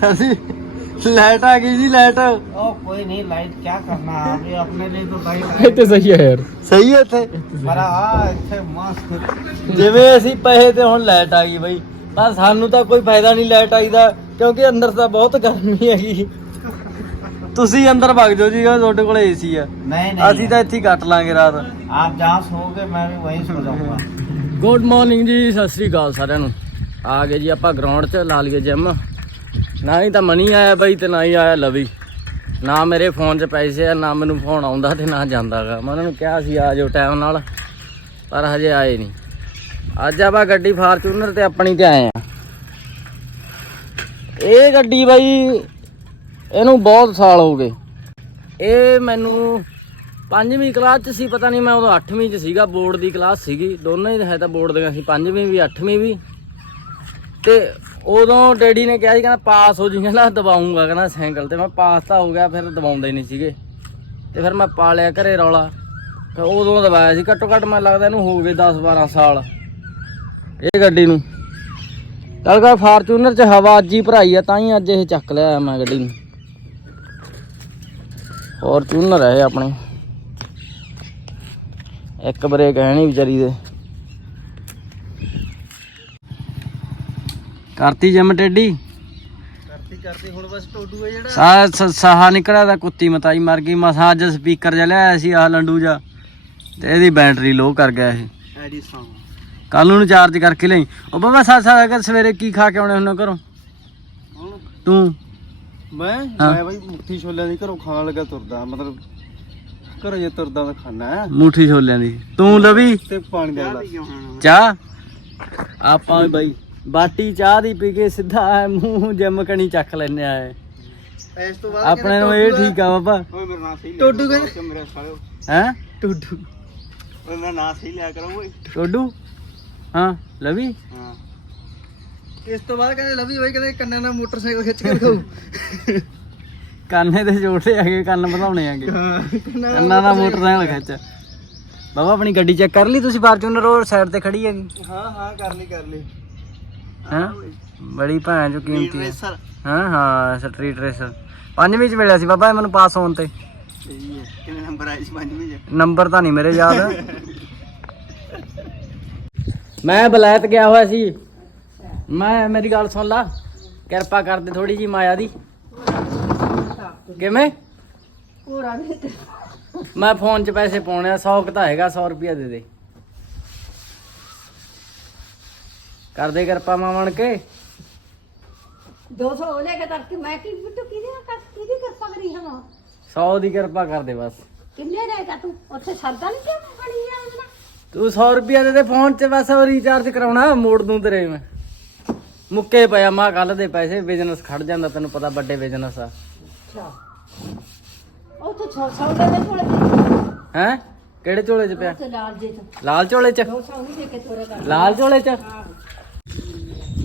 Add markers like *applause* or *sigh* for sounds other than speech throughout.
Sir ਜੀ light ਆ ਗਈ ਜੀ ਲਾਈਟ ओ कोई नहीं लाइट क्या करना है अभी अपने लिए तो लाइट ਇਹ ਤੇ ਸਹੀ ਹੈ ਯਾਰ ਸਹੀ ਹੈ ਇੱਥੇ बड़ा हाँ इतने मस्त ਜਿਵੇਂ ਅਸੀਂ ਪਏ ਤੇ ਹੁਣ ਲਾਈਟ ਆ ਗਈ ਬਈ ਪਰ ਸਾਨੂੰ ਤਾਂ ਕੋਈ ਫਾਇਦਾ ਨਹੀਂ ਲਾਈਟ ਆਈ ਦਾ ਕਿਉਂਕਿ ਅੰਦਰ ਤਾਂ ਬਹੁਤ ਗਰਮੀ ਹੈਗੀ ਤੁਸੀਂ ਅੰਦਰ ਵਗ ਜਾਓ ਜੀ ਤੁਹਾਡੇ ਕੋਲ ਏਸੀ ਆ नहीं नहीं ਅਸੀਂ ਤਾਂ ਇੱਥੇ ਹੀ ਕੱਟ ਲਾਂਗੇ ਰਾਤ आप जहाँ सोओगे मैं भी वहीं सो जाऊंगा ਗੁੱਡ ਮਾਰਨਿੰਗ ਜੀ ਸਤਿ ਸ੍ਰੀ ਅਕਾਲ ਸਾਰਿਆਂ ਨੂੰ ਆ ਗਏ ਜੀ ਆਪਾਂ ਗਰਾਊਂਡ 'ਚ ਲਾ ਲਈਏ ਜਿਮ ਨਾ ਹੀ ਤਾਂ ਮਨੀ ਆਇਆ ਬਈ ਤੇ ਨਾ ਹੀ ਆਇਆ ਲਵੀ। ਨਾ ਮੇਰੇ ਫੋਨ 'ਚ ਪੈਸੇ ਆ, ਨਾ ਮੈਨੂੰ ਫੋਨ ਆਉਂਦਾ ਤੇ ਨਾ ਜਾਂਦਾਗਾ। ਮੈਂ ਉਹਨਾਂ ਨੂੰ ਕਿਹਾ ਸੀ, ਆ ਜਾਓ ਟਾਈਮ ਨਾਲ, ਪਰ ਹਜੇ ਆਏ ਨਹੀਂ। ਅੱਜ ਆਪਾਂ ਗੱਡੀ ਫਾਰਚੂਨਰ ਤੇ ਆਪਣੀ ਤੇ ਆਏ ਆ। ਇਹ ਗੱਡੀ ਬਾਈ, ਇਹਨੂੰ ਬਹੁਤ ਸਾਲ ਹੋ ਗਏ। ਇਹ ਮੈਨੂੰ ਪੰਜਵੀਂ ਕਲਾਸ ਚ ਸੀ, ਪਤਾ ਨਹੀਂ ਮੈਂ ਉਦੋਂ 8ਵੀਂ ਚ ਸੀਗਾ ਬੋਰਡ ਦੀ ਕਲਾਸ ਸੀਗੀ। ਦੋਨੋਂ ਹੀ ਹੈ ਤਾਂ ਬੋਰਡ ਦੀਆਂ ਸੀ, ਪੰਜਵੀਂ ਵੀ 8ਵੀਂ ਵੀ। ਤੇ ਉਦੋਂ ਡੈਡੀ ਨੇ ਕਿਹਾ ਸੀ, ਕਹਿੰਦਾ ਪਾਸ ਹੋ ਜੀ ਕਹਿੰਦਾ ਦਵਾਉਂਗਾ ਕਹਿੰਦਾ ਸਾਈਕਲ ਤੇ। ਮੈਂ ਪਾਸ ਤਾਂ ਹੋ ਗਿਆ, ਫਿਰ ਦਵਾਉਂਦੇ ਨਹੀਂ ਸੀਗੇ। ਤੇ ਫਿਰ ਮੈਂ ਪਾ ਲਿਆ ਘਰੇ ਰੌਲਾ। ਫਿਰ ਉਦੋਂ ਦਵਾਇਆ ਸੀ। ਘੱਟੋ ਘੱਟ ਮੈਨੂੰ ਲੱਗਦਾ ਇਹਨੂੰ ਹੋ ਗਏ 10 12 ਸਾਲ। ਇਹ ਗੱਡੀ ਨੂੰ। ਚੱਲ ਕਰ ਫਾਰਚੂਨਰ ਚ ਹਵਾ ਅੱਜ ਹੀ ਭਰਾਈ ਆ, ਤਾਂ ਹੀ ਅੱਜ ਇਹ ਚੱਕ ਲਿਆ ਮੈਂ ਗੱਡੀ ਨੂੰ। ਫਾਰਚੂਨਰ ਹੈ ਆਪਣੇ। ਇੱਕ ਬ੍ਰੇਕ ਹੈ ਨਹੀਂ ਵਿਚਾਰੀ ਦੇ। ਕਰਤੀ ਜਿਮ ਟੇਡੀ ਕਰਤੀ ਕਰਤੀ ਹੁਣ ਬਸ ਟੋਡੂ ਹੈ ਜਿਹੜਾ। ਸਾ ਸ- ਸਾਹਾ ਨਿਕਲਿਆ ਤਾਂ ਕੁੱਤੀ ਮਤਾਈ ਮਰ ਗਈ। ਮਸਾ ਅੱਜ ਸਪੀਕਰ ਜਿਹਾ ਲਿਆਇਆ ਸੀ ਆਹ ਲੰਡੂ ਜਾ ਤੇ ਇਹਦੀ ਬੈਟਰੀ ਲੋ ਕਰ ਗਿਆ ਇਹ। ਐਡੀ ਸੌਂ ਕੱਲ ਨੂੰ ਚਾਰਜ ਕਰਕੇ ਲਈ। ਉਹ ਬਾਬਾ ਸਾ ਸਾ ਕਰ ਸਵੇਰੇ ਕੀ ਖਾ ਕੇ ਆਉਣੇ ਹੁੰਨੇ ਘਰੋਂ? ਤੂੰ? ਮੈਂ। ਮੈਂ ਬਾਈ ਮੁੱਠੀ ਛੋਲਿਆਂ ਦੀ ਘਰੋਂ ਖਾਣ ਲੱਗਾ ਤੁਰਦਾ। ਮਤਲਬ ਘਰੋਂ ਜੇ ਤੁਰਦਾ ਤਾਂ ਖਾਣਾ ਮੁੱਠੀ ਛੋਲਿਆਂ ਦੀ। ਤੂੰ ਲਵੀ? ਤੇ ਪਾਣੀ ਦਾ ਚਾਹ? ਆਪਾਂ ਬਾਈ ਬਾਟੀ ਚਾਹ ਦੀ ਪੀ ਕੇ ਸਿੱਧਾ ਮੂੰਹ ਜਿਮ ਕਣੀ ਚੱਕ ਲੈਨੇ ਆਏ ਇਸ ਤੋਂ ਆਪਣੇ ਨੂੰ ਇਹ ਠੀਕ ਆ ਬਾਬਾ। ਓਏ ਮੇਰਾ ਨਾਂ ਸਹੀ ਟੋਡੂ ਕਹਿੰਦੇ ਮੇਰੇ ਸਾਲਿਓ। ਹੈ? ਟੋਡੂ। ਓਏ ਮੇਰਾ ਨਾਂ ਸਹੀ ਲਿਆ ਕਰੋ ਓਏ। ਟੋਡੂ? ਹਾਂ ਲਵੀ? ਹਾਂ। ਇਸ ਤੋਂ ਬਾਅਦ ਕਹਿੰਦੇ ਲਵੀ ਬਾਈ ਕਹਿੰਦੇ ਕੰਨਾਂ ਨਾਲ ਮੋਟਰਸਾਈਕਲ ਖਿੱਚ ਕੇ ਦਿਖਾਓ। ਕੰਨੇ ਤੇ ਜੋੜੇ ਹੈਗੇ ਕੰਨ ਵਧਾਉਣੇ ਹੈਗੇ ਹਾਂ ਕੰਨਾਂ ਦਾ ਮੋਟਰਸਾਈਕਲ ਖਿੱਚ ਬਾਬਾ ਆਪਣੀ ਗੱਡੀ ਚੈੱਕ ਕਰ ਲਈ ਤੁਸੀਂ ਫਾਰਚੂਨਰ ਉਹ ਸਾਈਡ ਤੇ ਖੜੀ ਹੈਗੀ। ਹਾਂ ਹਾਂ ਕਰ ਲਈ ਕਰ ਲਈ। ਹਾਂ? ਬੜੀ ਭੈਣ ਜੋ ਕੀਮਤੀ ਹੈ। ਰੇਸਰ ਹਾਂ? ਹਾਂ ਸਟਰੀਟ ਰੇਸਰ ਪੰਜਵੀਂ ਚ ਮਿਲਿਆ ਸੀ ਬਾਬਾ ਇਹ ਮੈਨੂੰ ਪਾਸ ਹੋਣ ਤੇ। ਸਹੀ ਹੈ। ਕਿੰਨੇ ਨੰਬਰ ਆਏ ਸੀ ਪੰਜਵੀਂ ਚ? ਨੰਬਰ ਤਾਂ ਨਹੀਂ ਮੇਰੇ ਯਾਦ। ਮੈਂ ਬਲੈਤ ਗਿਆ ਹੋਇਆ ਸੀ। ਮੈਂ ਮੇਰੀ ਗੱਲ ਸੁਣ ਲਾ। ਕਿਰਪਾ ਕਰ ਦੇ ਥੋੜੀ ਜੀ ਮਾਇਆ ਦੀ। ਕਿਵੇਂ? ਮੈਂ ਫੋਨ 'ਚ ਪੈਸੇ ਪਾਉਣੇ ਆ 100 ਕੁ ਤਾਂ ਹੈਗਾ 100 ਰੁਪਿਆ ਦੇ ਦੇ। ਕਰ ਦੇ ਕਿਰਪਾ ਮਾਂ ਬਣ ਕੇ 200 ਲੈ ਕੇ ਤਰਤੀ ਮੈਂ ਕੀ ਬਿੱਟੂ ਕਿਹਦੀ ਕਰ ਕਿਹਦੀ ਕਿਰਪਾ ਕਰੀ ਹਾਂ 100 ਦੀ ਕਿਰਪਾ ਕਰ ਦੇ ਬਸ। ਕਿੰਨੇ ਰਹੇਗਾ ਤੂੰ? ਉੱਥੇ ਸਰਦਾ ਨਹੀਂ ਕਿਉਂ ਬਣੀ ਆ ਤੂੰ 100 ਰੁਪਿਆ ਦੇ ਦੇ ਫੋਨ 'ਚ ਬਸ ਉਹ ਰੀਚਾਰਜ ਕਰਾਉਣਾ ਮੋੜ ਦੂੰ ਤੇਰੇ ਮੈਂ। ਮੁੱਕੇ ਪਿਆ ਮਾ ਕੱਲ ਦੇ ਪੈਸੇ ਬਿਜ਼ਨਸ ਖੜ ਜਾਂਦਾ ਤੈਨੂੰ ਪਤਾ ਵੱਡੇ ਬਿਜ਼ਨਸ ਆ। ਅੱਛਾ। ਉੱਥੇ 600 ਦੇ ਦੇ ਕੋਲ ਹੈ? ਕਿਹੜੇ ਝੋਲੇ 'ਚ ਪਿਆ? ਲਾਲ ਜੇ ਤੋਂ ਲਾਲ ਝੋਲੇ 'ਚ? 200 ਨਹੀਂ ਦੇ ਕੇ ਤੋਰੇ ਕਰ ਲਾਲ ਝੋਲੇ 'ਚ?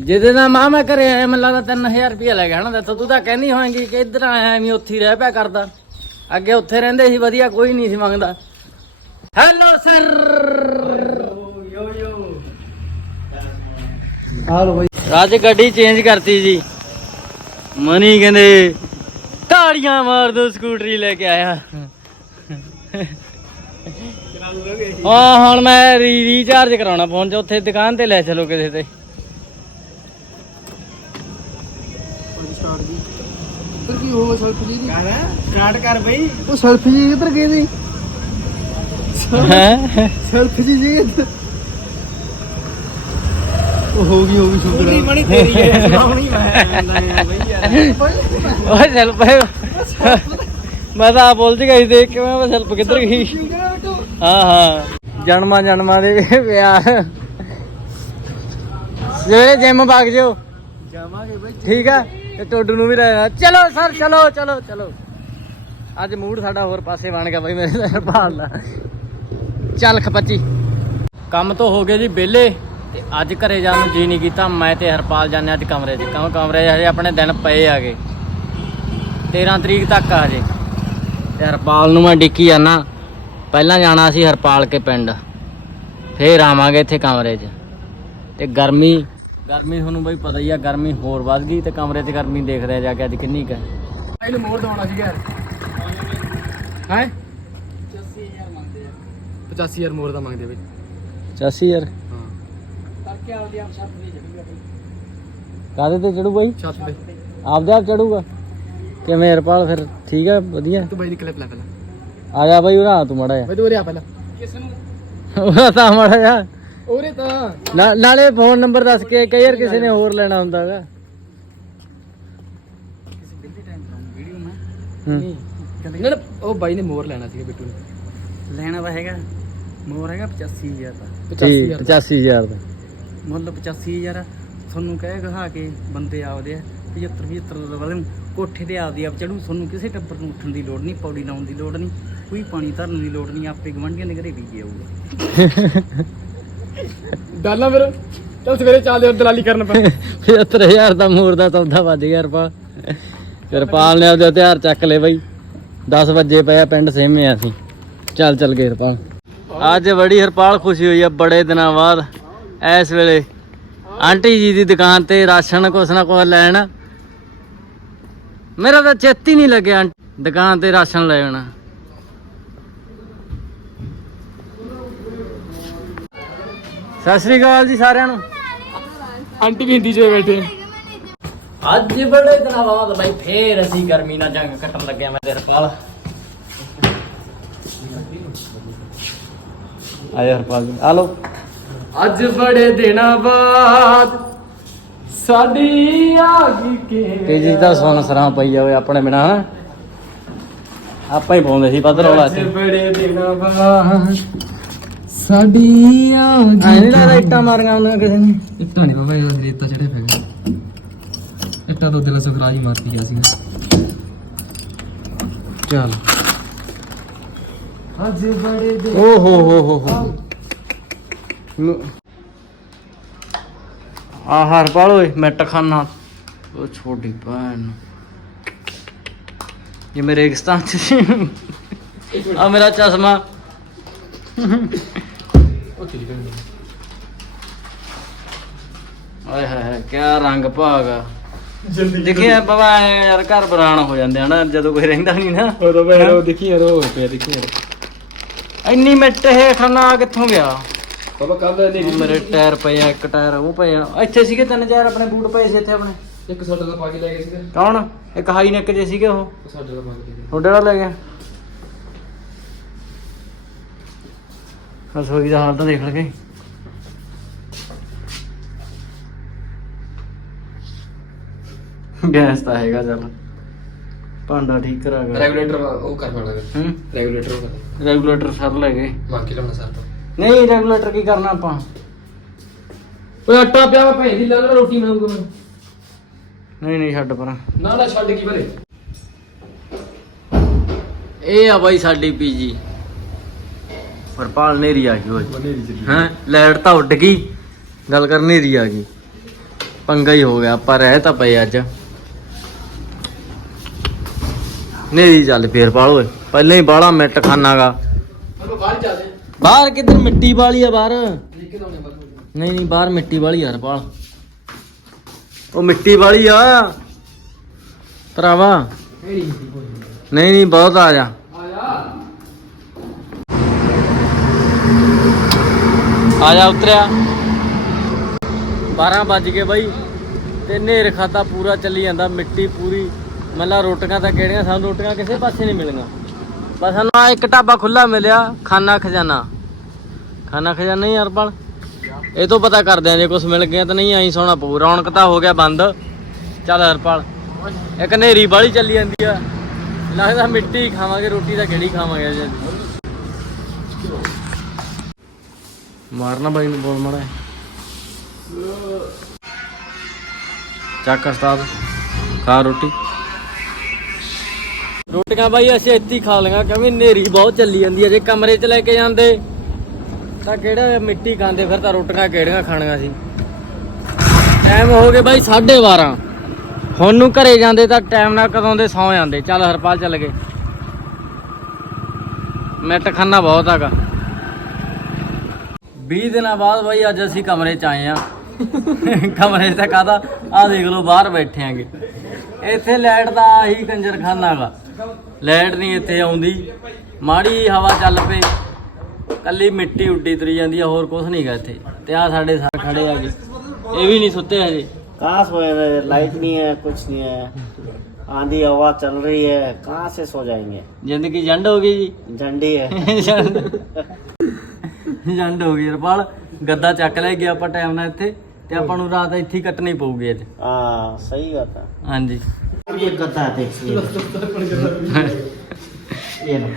ਜਿਹਦੇ ਨਾਲ ਮਾਂ ਮੈਂ ਘਰੇ ਆਇਆ ਮੈਨੂੰ ਲੱਗਦਾ 3000 ਰੁਪਇਆ ਲੈ ਗਿਆ ਹਨਾ ਤੇ ਤੂੰ ਤਾਂ ਕਹਿੰਦੀ ਹੋਏਗੀ ਕਿ ਇੱਧਰ ਆਇਆ ਐਵੇਂ ਉੱਥੇ ਹੀ ਰਹਿ ਪਿਆ ਕਰਦਾ। ਅੱਗੇ ਉੱਥੇ ਰਹਿੰਦੇ ਸੀ ਵਧੀਆ ਕੋਈ ਨਹੀਂ ਸੀ ਮੰਗਦਾ। Hello sir. Yo yo hello ਬਈ। ਅੱਜ ਗੱਡੀ ਚੇਂਜ ਕਰਤੀ ਜੀ। ਮਨੀ ਕਹਿੰਦੇ ਤਾੜੀਆਂ ਮਾਰ ਦੋ ਸਕੂਟਰੀ ਲੈ ਕੇ ਆਇਆ। ਹਾਂ ਹੁਣ ਮੈਂ ਰੀਚਾਰਜ ਕਰਾਉਣਾ ਫੋਨ 'ਚ ਉੱਥੇ ਦੁਕਾਨ ਤੇ ਲੈ ਚਲੋ ਕਿਸੇ ਤੇ। ਫਿਰ ਕੀ ਸੈਲਫੀ ਜੀ? ਦੀ ਸਟਾਰਟ ਕਰ ਬਈ। ਉਹ ਸੈਲਫੀ ਜੀ ਕਿੱਧਰ ਗਈ ਦੀ ਹੈਂ? ਸੈਲਫੀ ਜੀ ਜੀ ਉਹ ਹੋ ਗਈ ਹੋ ਗਈ ਸ਼ੁਕਰ। ਮਣੀ ਤੇਰੀ ਹੈ ਸੁਣਾਉਣੀ ਮੈਂ ਬਈ ਯਾਰ। ਓਏ ਚੱਲ ਪਏ ਮੈਂ ਤਾਂ ਆਪ ਬੋਲ ਗਈ ਦੇਖ ਕੇ ਮੈਂ ਸੈਲਫ ਕਿੱਧਰ ਗਈ? ਹਾਂ ਹਾਂ। ਜਨਮਾਂ ਜਨਮਾਂ ਦੇ ਵਿਆਹ। ਸਵੇਰੇ ਜਿਮ ਵਗ ਜਿਓ। ਜਾਵਾਂਗੇ ਬਈ। ਠੀਕ ਆ? ਤੇ ਟੋਡੂ ਨੂੰ ਵੀ ਰਹਿਣਾ ਚਲੋ ਸਰ, ਚਲੋ ਚਲੋ ਚਲੋ। ਅੱਜ ਮੂਡ ਸਾਡਾ ਹੋਰ ਪਾਸੇ ਬਣ ਗਿਆ ਬਈ, ਮੇਰੇ ਦਾ ਭਾਲ ਦਾ ਚੱਲ ਖਪੱਚੀ। ਕੰਮ ਤੋਂ ਹੋ ਗਏ ਜੀ ਵਿਹਲੇ, ਤੇ ਅੱਜ ਘਰੇ ਜਾਣ ਨੂੰ ਜੀ ਨਹੀਂ ਕੀਤਾ। ਮੈਂ ਤੇ ਹਰਪਾਲ ਜਾਂਦੇ ਅੱਜ ਕਮਰੇ 'ਚ। ਕਿਉਂ? ਕਮਰੇ 'ਚ ਹਜੇ ਆਪਣੇ ਦਿਨ ਪਏ ਆਗੇ। 13 ਤਰੀਕ ਤੱਕ ਆ ਹਜੇ। ਤੇ ਹਰਪਾਲ ਨੂੰ ਮੈਂ ਡਿੱਕੀ ਜਾਣਾ ਪਹਿਲਾਂ ਜਾਣਾ ਸੀ ਹਰਪਾਲ ਕੇ ਪਿੰਡ। ਫੇਰ ਆਵਾਂਗੇ ਇੱਥੇ ਕਮਰੇ 'ਚ। ਤੇ ਗਰਮੀ ਗਰਮੀ ਤੁਹਾਨੂੰ ਬਈ ਪਤਾ ਹੀ ਆ ਗਰਮੀ ਹੋਰ ਵੱਧ ਗਈ ਤੇ ਕਮਰੇ 'ਚ ਗਰਮੀ ਦੇਖਦੇ ਆ ਜਾ ਕੇ ਅੱਜ ਕਿੰਨੀ ਕੁ ਹੈ। ਇਹਨੂੰ ਮੋੜ ਦਵਾਉਣਾ ਸੀਗਾ ਯਾਰ। ਹੈ? 85000 ਮੋੜ ਦਾ ਮੰਗਦੇ ਬਈ। 85 ਯਾਰ ਹਾਂ। ਕਰਕੇ ਆਪਦੀ ਆਪ ਛੱਤ ਨਹੀਂ ਜੜੂਗਾ ਕਾਦੇ ਤੇ ਚੜੂ ਬਾਈ? ਛੱਤ ਤੇ। ਆਪਦੇ ਆਪ ਚੜੂਗਾ ਕਿਵੇਂ ਹਰਪਾਲ ਫਿਰ ਠੀਕ ਆ ਵਧੀਆ? ਤੂੰ ਬਾਈ ਦੀ ਕਲਿੱਪ ਲੈ ਪਹਿਲਾਂ। ਆ ਜਾ ਬਾਈ ਉਰਾ ਤੂੰ ਮੜਾ ਬਾਈ ਤੂੰ ਉਰੇ ਆ ਪਹਿਲਾਂ। ਕਿਸ ਨੂੰ? ਉਰਾ ਤਾਂ ਮੜਾ ਜਾ ਉਰੇ ਤਾਂ। ਨਾ- ਨਾਲੇ ਫੋਨ ਨੰਬਰ ਦੱਸ ਕੇ ਕਈ ਵਾਰ ਕਿਸੇ ਨੇ ਹੋਰ ਲੈਣਾ ਹੁੰਦਾਗਾ ਹੂੰ। ਨਾ ਨਾ, ਉਹ ਬਾਈ ਨੇ ਮੋਰ ਲੈਣਾ ਸੀਗਾ ਬਿੱਟੂ ਨੇ। ਲੈਣਾ ਵਾ ਹੈਗਾ ਮੋਰ ਹੈਗਾ 85000 ਦਾ। ਠੀਕ 85000 85000 ਦਾ। ਮੁੱਲ 85000 ਤੁਹਾਨੂੰ ਕਹਿ ਗਹਾ ਕੇ ਬੰਦੇ ਆਉਦੇ ਆ 75 75 ਦਾ ਵਾਲੇ ਕੋਠੇ ਤੇ ਆਪਦੀ ਆਪ ਚੜੂ ਤੁਹਾਨੂੰ ਕਿਸੇ ਟੱਬਰ ਨੂੰ ਉੱਠਣ ਦੀ ਲੋੜ ਨਹੀਂ ਪੌੜੀ ਲਾਉਣ ਦੀ ਲੋੜ ਨਹੀਂ ਕੋਈ ਪਾਣੀ ਧਰਨ ਦੀ ਲੋੜ ਨਹੀਂ ਆਪੇ ਗਵੰਡੀਆਂ ਦੇ ਘਰੇ ਵੀ ਕੇ ਆਊਗਾ। *laughs* ਡਾਲਾਂ ਫਿਰ। ਚੱਲ ਸਵੇਰੇ ਚੱਲਦੇ ਹਾਂ ਦਲਾਲੀ ਕਰਨ ਪਾ 75000 ਦਾ ਮੋਰ ਦਾ ਸੌਦਾ ਵੱਜ ਗਿਆ ਹਰਪਾਲ ਹਰਪਾਲ ਨੇ ਆਪਦੇ ਹਥਿਆਰ ਚੱਕ ਲਏ ਬਾਈ। 10 ਵਜੇ ਪਿਆ ਪਿੰਡ ਸੇਮੇ ਅਸੀਂ। ਚੱਲ ਚੱਲ ਗਏ ਹਰਪਾਲ ਅੱਜ ਬੜੀ ਹਰਪਾਲ ਖੁਸ਼ੀ ਹੋਈ ਆ, ਬੜੇ ਦਿਨਾਂ ਬਾਅਦ। ਇਸ ਵੇਲੇ ਆਂਟੀ ਜੀ ਦੀ ਦੁਕਾਨ ਤੇ ਰਾਸ਼ਨ ਕੁਛ ਨਾ ਕੁਛ ਲੈਣ। ਮੇਰਾ ਤਾਂ ਚੇਤ ਹੀ ਨਹੀਂ ਲੱਗਿਆ ਆਂਟੀ ਦੁਕਾਨ ਤੇ ਰਾਸ਼ਨ ਲੈ ਆਉਣਾ। ਸਤਿ ਸ੍ਰੀ ਅਕਾਲ ਜੀ ਸਾਰਿਆਂ ਨੂੰ। ਆਂਟੀ ਵੀ ਹਿੰਦੀ ਚ ਬੈਠੇ। ਅੱਜ ਬੜੇ ਦਿਨਾਂ ਬਾਅਦ ਬਾਈ ਫੇਰ ਅਸੀਂ ਗਰਮੀ ਨਾਲ ਜੰਗ ਕੱਟਣ ਲੱਗੇ ਆ ਮੈਂ ਤੇ ਹਰਪਾਲ ਆਏ ਹਰਪਾਲ ਜੀ ਆ ਲੋ ਅੱਜ ਬੜੇ ਦਿਨਾਂ ਬਾਅਦ ਸਾਡੀ ਆ ਗਈ ਕੇ ਤੇਜੀ ਤਾਂ ਸੁਣ ਸਰਾਂ ਪਈ ਜਾਵੇ ਆਪਣੇ ਬਿਨਾ ਹਨਾ? ਆਪਾਂ ਹੀ ਪਾਉਂਦੇ ਸੀ ਵੱਧ ਰੌਲਾ ਅੱਜ ਸੀ। ਬੜੇ ਦਿਨਾਂ ਬਾਅਦ ਸਾਡੀ ਆ ਐ ਨਹੀਂ ਲੱਗਦਾ ਇੱਟਾਂ ਮਾਰੀਆਂ ਉਹਨਾਂ ਕਿਸੇ ਨੇ। ਇੱਟਾਂ ਨਹੀਂ ਬਾਬਾ ਇਹ ਰੇਤਾ ਚੜੇ ਪੈ ਗਿਆ ਇੱਟਾਂ ਤੋਂ ਦਿਲ ਸੁਖਰਾਜ ਮਾਰਤੀ ਗਿਆ ਸੀ ਚੱਲ। ਅੱਜ ਬੜੇ ਦਿਨ ਓ ਹੋ ਹੋ ਹੋ ਹੋ। ਮ- ਆ ਹਰਪਾਲ ਓਏ ਮਿੱਟ ਖਾਨਾ ਉਹ ਛੋਟੀ ਭੈਣ। ਇਹ ਮੇਰੇ ਰੇਗਿਸਤਾਨ ਚ ਸੀ। ਆ ਮੇਰਾ ਚਸ਼ਮਾ। ਉਹ ਚਲੀ ਗਈ ਆਏ ਹਾਏ ਹਾਏ ਕੀ ਰੰਗ ਭਾਗਾ ਜਲਦੀ ਦੇਖਿਆ ਬਾਬਾ ਯਾਰ ਘਰ ਬਰਾਨ ਹੋ ਜਾਂਦੇ ਹਨਾ ਜਦੋਂ ਕੋਈ ਰਹਿੰਦਾ ਨਹੀਂ ਨਾ। ਉਹ ਤਾਂ ਬਈ ਉਹ ਦੇਖੀ ਯਾਰ ਉਹ ਪਿਆ ਦੇਖੀ ਯਾਰ ਇੰਨੀ ਮਿੱਟ ਇਹ ਖਾਨਾ ਕਿੱਥੋਂ ਗਿਆ? ਬਾਬਾ ਕੱਲ ਨੇ ਉਹ ਮੇਰੇ ਟਾਇਰ ਪਏ ਆ ਇੱਕ ਟਾਇਰ ਉਹ ਪਏ ਆ। ਇੱਥੇ ਸੀਗੇ ਤਿੰਨ ਚਾਰ ਆਪਣੇ ਬੂਟ ਪਏ ਸੀ ਇੱਥੇ ਆਪਣੇ। ਇੱਕ ਸਾਡਾ ਦਾ ਪਾ ਕੇ ਲੈ ਗਏ ਸੀਗਾ। ਕੌਣ? ਇੱਕ ਹਾਈ ਨੈਕ ਜੇ ਸੀਗੇ ਉਹ। ਸਾਡਾ ਦਾ ਪਾ ਕੇ ਲੈ ਗਏ। ਤੁਹਾਡੇ ਲੈ ਗਿਆ? ਰਸੋਈ ਦਾ ਹਾਲ ਤਾਂ ਦੇਖ ਲਗੇ। ਗੈਸ ਤਾਂ ਹੈਗਾ ਚੱਲ। ਭਾਂਡਾ ਠੀਕ ਕਰਾ ਗਿਆ ਰੈਗੂਲੇਟਰ ਉਹ ਕਰ ਲੈਣਾ ਹੂੰ? ਰੈਗੂਲੇਟਰ ਉਹ ਰੈਗੂਲੇਟਰ ਸਰ ਲੈ ਗਏ। ਮੰਗ ਕੇ ਲਾਉਣਾ ਸਰ ਤੋਂ। ਨਹੀਂ ਰੈਗੂਲੇਟਰ ਕੀ ਕਰਨਾ ਆਪਾਂ? ਓਏ ਆਟਾ ਪਿਆ ਵਾ ਭੈਣ ਦੀ ਲੱਲ ਰੋਟੀ ਬਣਾਉਂਗਾ ਮੈਂ ਨਹੀਂ ਨਹੀਂ ਛੱਡ ਪਰਾਂ। ਨਾ ਨਾ ਛੱਡ ਕੀ ਬਰੇ ਇਹ ਆ ਬਾਈ ਸਾਡੀ ਪੀਜੀ। ਪਰ ਪਾਲ ਨੇਰੀ ਆ ਗਈ ਓਏ। ਹੈਂ? ਲਾਈਟ ਤਾਂ ਉੱਡ ਗਈ। ਗੱਲ ਕਰ ਨੇਰੀ ਆ ਗਈ। ਪੰਗਾ ਹੀ ਹੋ ਗਿਆ ਪਰ ਰਹਿ ਤਾਂ ਪਏ ਅੱਜ। ਨੇਰੀ ਚੱਲ ਫੇਰ ਪਾਲ ਓਏ। ਪਹਿਲਾਂ ਹੀ ਬਾਹਲਾ ਮਿੱਟ ਖਾਨਾਗਾ ਆਪਾਂ ਬਾਹਰ ਕਿੱਧਰ ਮਿੱਟੀ ਵਾਲੀ ਆ ਬਾਹਰ? ਨਹੀਂ ਨਹੀਂ ਬਾਹਰ ਮਿੱਟੀ ਵਾਲੀ ਯਾਰ ਪਾਲ ਉਹ ਮਿੱਟੀ ਵਾਲੀ ਆ। ਭਰਾਵਾ। ਨਹੀਂ ਨਹੀਂ ਬਹੁਤ ਆ ਜਾ। ਆ ਜਾ ਉਤਰਿਆ। 12 ਵੱਜ ਗਏ ਬਾਈ ਤੇ ਨੇਰ ਖਾਤਾ ਪੂਰਾ ਚੱਲੀ ਜਾਂਦਾ, ਮਿੱਟੀ ਪੂਰੀ। ਮੱਲਾ ਰੋਟੀਆਂ ਤਾਂ ਕਿਹੜੀਆਂ, ਸਾਨੂੰ ਰੋਟੀਆਂ ਕਿਸੇ ਪਾਸੇ ਨਹੀਂ ਮਿਲੀਆਂ। ਬਸ ਸਾਨੂੰ ਆ ਇੱਕ ਢਾਬਾ ਖੁੱਲਾ ਮਿਲਿਆ, ਖਾਨਾ ਖਜ਼ਾਨਾ। ਖਾਨਾ ਖਜ਼ਾਨਾ ਹੀ ਅਰਪਲ ਇਹ ਤੋਂ ਪਤਾ ਕਰਦੇ ਆ ਜੇ ਕੁਝ ਮਿਲ ਗਿਆ ਤਾਂ ਨਹੀਂ, ਆਈ ਸੋਣਾ ਪਊ। ਰੌਣਕ ਤਾਂ ਹੋ ਗਿਆ ਬੰਦ। ਚੱਲ ਹਰਪਾਲ, ਇੱਕ ਨੇਰੀ ਬਾਲੀ ਚੱਲੀ ਜਾਂਦੀ ਆ। ਲੱਗਦਾ ਮਿੱਟੀ ਖਾਵਾਂਗੇ, ਰੋਟੀ ਤਾਂ ਕਿਹੜੀ ਖਾਵਾਂਗੇ ਅੱਜ। ਮਾਰਨਾ ਬਾਈ ਨੂੰ ਬੋਲ ਮਾੜਾ ਚੱਕ ਉਸਤਾਦ, ਖਾ ਰੋਟੀ। ਰੋਟੀਆਂ ਬਾਈ ਅਸੀਂ ਇੱਥੇ ਹੀ ਖਾ ਲਾਂਗਾ ਕਿਉਂਕਿ ਨੇਰੀ ਬਹੁਤ ਚੱਲੀ ਜਾਂਦੀ ਹੈ ਜੇ ਕਮਰੇ 'ਚ ਲੈ ਕੇ ਜਾਂਦੇ, ਤਾਂ ਕਿਹੜਾ ਮਿੱਟੀ ਖਾਂਦੇ ਫਿਰ ਤਾਂ ਰੋਟੀਆਂ ਕਿਹੜੀਆਂ ਖਾਣੀਆਂ ਸੀ? ਟਾਈਮ ਹੋ ਗਏ ਬਾਈ 12:30 ਹੁਣ ਨੂੰ ਘਰੇ ਜਾਂਦੇ ਤਾਂ ਟਾਈਮ ਨਾਲ ਕਦੋਂ ਦੇ ਸੌ ਜਾਂਦੇ। ਚੱਲ ਹਰਪਾਲ ਚੱਲ ਗਏ। ਮਿੱਟ ਖਾਨਾ ਬਹੁਤ ਹੈਗਾ। 20 ਦਿਨਾਂ ਬਾਅਦ ਬਾਈ ਅੱਜ ਅਸੀਂ ਕਮਰੇ 'ਚ ਆਏ ਆ *laughs* ਕਮਰੇ 'ਚ ਕਾਦਾ ਆ ਦੇਖ ਲਓ ਬਾਹਰ ਬੈਠੇ ਆਂਗੇ ਇੱਥੇ ਲਾਈਟ ਦਾ ਆਹੀ ਕੰਜਰਖਾਨਾ ਗਾ ਲਾਈਟ ਨਹੀਂ ਇੱਥੇ ਆਉਂਦੀ ਮਾੜੀ ਹਵਾ ਚੱਲ ਪਏ ਕੱਲੀ ਮਿੱਟੀ ਉੱਡੀ ਤੁਰੀ ਜਾਂਦੀ ਆ ਹੋਰ ਕੁਝ ਨਹੀਂਗਾ ਇੱਥੇ ਤੇ ਆ ਸਾਡੇ ਸਰ ਖੜੇ ਆਗੇ ਇਹ ਵੀ ਨਹੀਂ ਸੁੱਤੇ ਹਜੇ कहाँ सोए रहे लाइट नहीं है कुछ नहीं है आंधी हवा चल रही है कहाँ से सो जाएंगे ਜ਼ਿੰਦਗੀ ਜੰਡ ਹੋ ਗਈ झंडी है ਜੀ ਜੰਡ ਜੰਡ ਹੋ ਗਈ ਰਪਾਲ ਗੱਦਾ ਚੱਕ ਲੈ ਗਿਆ ਆਪਾਂ ਟਾਈਮ ਨਾਲ ਇੱਥੇ ਤੇ ਆਪਾਂ ਨੂੰ ਰਾਤ ਇੱਥੇ ਹੀ ਕੱਟਣੀ ਪਊਗੀ ਅੱਜ हाँ सही बात है ਹਾਂਜੀ अब ये गद्दा देखिए ये लो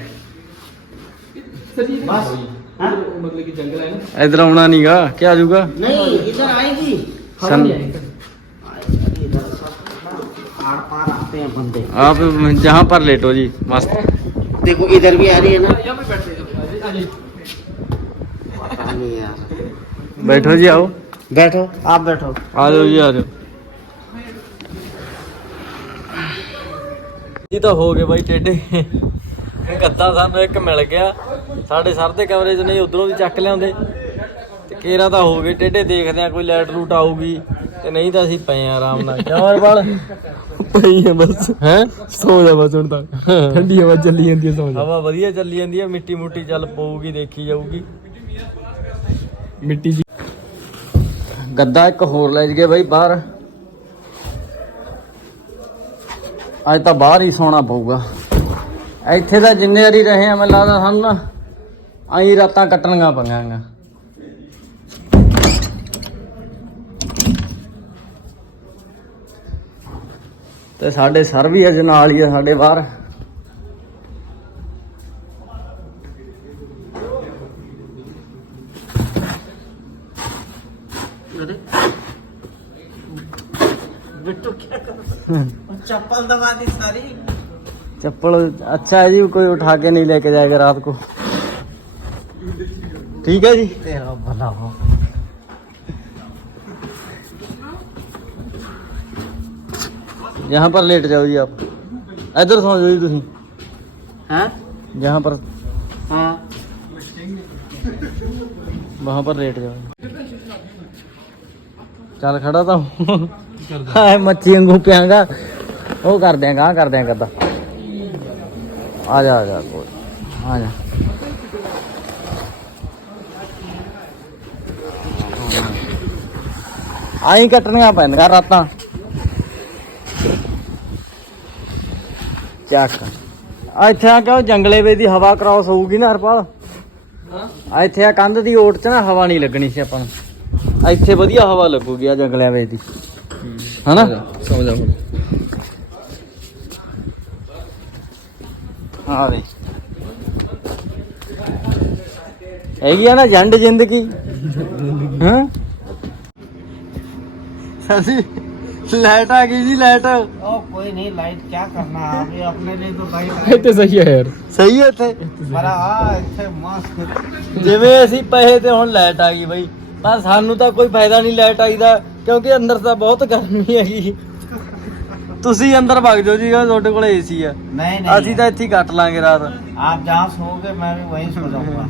बस हाँ? ਇਧਰ ਆਉਣਾ ਨਹੀਂਗਾ ਕੀ ਆ ਜਾਊਗਾ नहीं इधर आएगी सन आएगी इधर सब आर पार आते हैं बंदे आप जहाँ पर लेटो जी मस्त देखो इधर भी आ रही है ना पता नहीं यार बैठो जी आओ बैठो आप बैठो ਆ ਜਾਓ ਜੀ ਆ ਜਾਓ ਜੀ ਤਾਂ ਹੋ ਗਏ ਬਾਈ ਟੇਡੇ ਇਹ ਗੱਦਾ ਸਾਨੂੰ ਇੱਕ ਮਿਲ ਗਿਆ ਸਾਡੇ ਸਰ ਦੇ ਕਮਰੇ 'ਚ ਨਹੀਂ ਉਧਰੋਂ ਦੀ ਚੱਕ ਲਿਆਉਂਦੇ ਤੇ ਕੇਰਾ ਤਾਂ ਹੋ ਗਏ ਟੇਡੇ ਦੇਖਦੇ ਆ ਕੋਈ ਲਾਈਟ ਰੂਟ ਆਊਗੀ ਤੇ ਨਹੀਂ ਤਾਂ ਅਸੀਂ ਪਏ ਆ ਆਰਾਮ ਨਾਲ ਕਿਉਂ ਵਾਲ ਪਈ ਹੈ ਬਸ ਹੈ ਸੋ ਜਾ ਬਸ ਹੁਣ ਤਾਂ ਠੰਡੀ ਹਵਾ ਚੱਲੀ ਜਾਂਦੀ ਹੈ ਸੋ ਜਾ ਹਵਾ ਵਧੀਆ ਚੱਲੀ ਜਾਂਦੀ ਹੈ ਮਿੱਟੀ ਮੁੱਟੀ ਚੱਲ ਪਊਗੀ ਦੇਖੀ ਜਾਊਗੀ ਮਿੱਟੀ ਜੀ। ਗੱਦਾ ਇੱਕ ਹੋਰ ਲੈ ਜਗੇ ਬਾਈ ਬਾਹਰ। ਅੱਜ ਤਾਂ ਬਾਹਰ ਹੀ ਸੌਣਾ ਪਊਗਾ। ਇੱਥੇ ਤਾਂ ਜਿੰਨੇ ਵਾਰੀ ਰਹੇ ਆ, ਮੈਨੂੰ ਲੱਗਦਾ ਸਾਨੂੰ ਨਾ ਆਈ ਰਾਤਾਂ ਕੱਟਣੀਆਂ ਪਈਆਂਗਾ ਤੇ ਸਾਡੇ ਸਰ ਵੀ ਅਜ ਨਾਲ ਹੀ ਆ, ਸਾਡੇ ਬਾਹਰ। चप्पल दबा दी सारी। चप्पल अच्छा है जी कोई उठा के नहीं लेके जाएगा रात को। ठीक है जी। तेरा भला हो। यहाँ पर लेट जाओ जी आप। इधर सो जाओ जी तुम हाँ? यहाँ पर। हाँ। वहाँ पर लेट जाओ। ਚੱਲ ਖੜਾ ਤਾਂ ਹਾਏ ਮੱਛੀ ਵਾਂਗੂ ਪਿਆਂਗਾ। ਉਹ ਕਰ ਦਿਆਂਗਾ ਕਰ ਦਿਆਂਗਾ ਤਾਂ ਆ ਜਾ ਆ ਜਾ ਕੋਈ। ਆ ਜਾ। ਆਈ ਕੱਟਣੀਆਂ ਪੈਂਦੀਆਂ ਰਾਤਾਂ। ਚੱਕ। ਇੱਥੇ ਆ ਕਿ ਜੰਗਲੇ ਵੇ ਦੀ ਹਵਾ ਕ੍ਰਾਸ ਹੋਊਗੀ ਨਾ ਹਰਪਾਲ। ਆ ਇੱਥੇ ਆ ਕੰਧ ਦੀ ਓਟ 'ਚ ਨਾ ਹਵਾ ਨਹੀਂ ਲੱਗਣੀ ਸੀ ਆਪਾਂ ਨੂੰ। ਇੱਥੇ ਵਧੀਆ ਹਵਾ ਲੱਗੂਗੀ ਆ ਜੰਗਲਿਆਂ ਵਿੱਚ ਦੀ ਹਨਾ ਸੌ ਜਾ ਹੁਣ ਹਾਂ ਵੇ ਹੈਗੀ ਆ ਨਾ ਜੰਡ ਜ਼ਿੰਦਗੀ ਹਾਂ ਸਾਡੀ ਲਾਈਟ ਆ ਗਈ ਜੀ ਲਾਈਟ ओ कोई नहीं लाइट क्या करना है अभी अपने लिए तो लाइट ਇਹ ਤੇ ਸਹੀ ਹੈ ਯਾਰ ਸਹੀ ਹੈ ਇੱਥੇ बड़ा हाँ इतने मस्त ਜਿਵੇਂ ਅਸੀਂ ਪਏ ਤੇ ਹੁਣ ਲਾਈਟ ਆ ਗਈ ਬਈ ਪਰ ਸਾਨੂੰ ਤਾਂ ਕੋਈ ਫਾਇਦਾ ਨਹੀਂ ਲਾਈਟ ਆਈ ਦਾ ਕਿਉਂਕਿ ਅੰਦਰ ਤਾਂ ਬਹੁਤ ਗਰਮੀ ਹੈਗੀ ਤੁਸੀਂ ਅੰਦਰ ਵਗ ਜਾਓ ਜੀ ਤੁਹਾਡੇ ਕੋਲ ਏਸੀ ਆ नहीं नहीं ਅਸੀਂ ਤਾਂ ਇੱਥੇ ਹੀ ਕੱਟ ਲਾਂਗੇ ਰਾਤ आप जहाँ सोओगे मैं भी वहीं सो जाऊंगा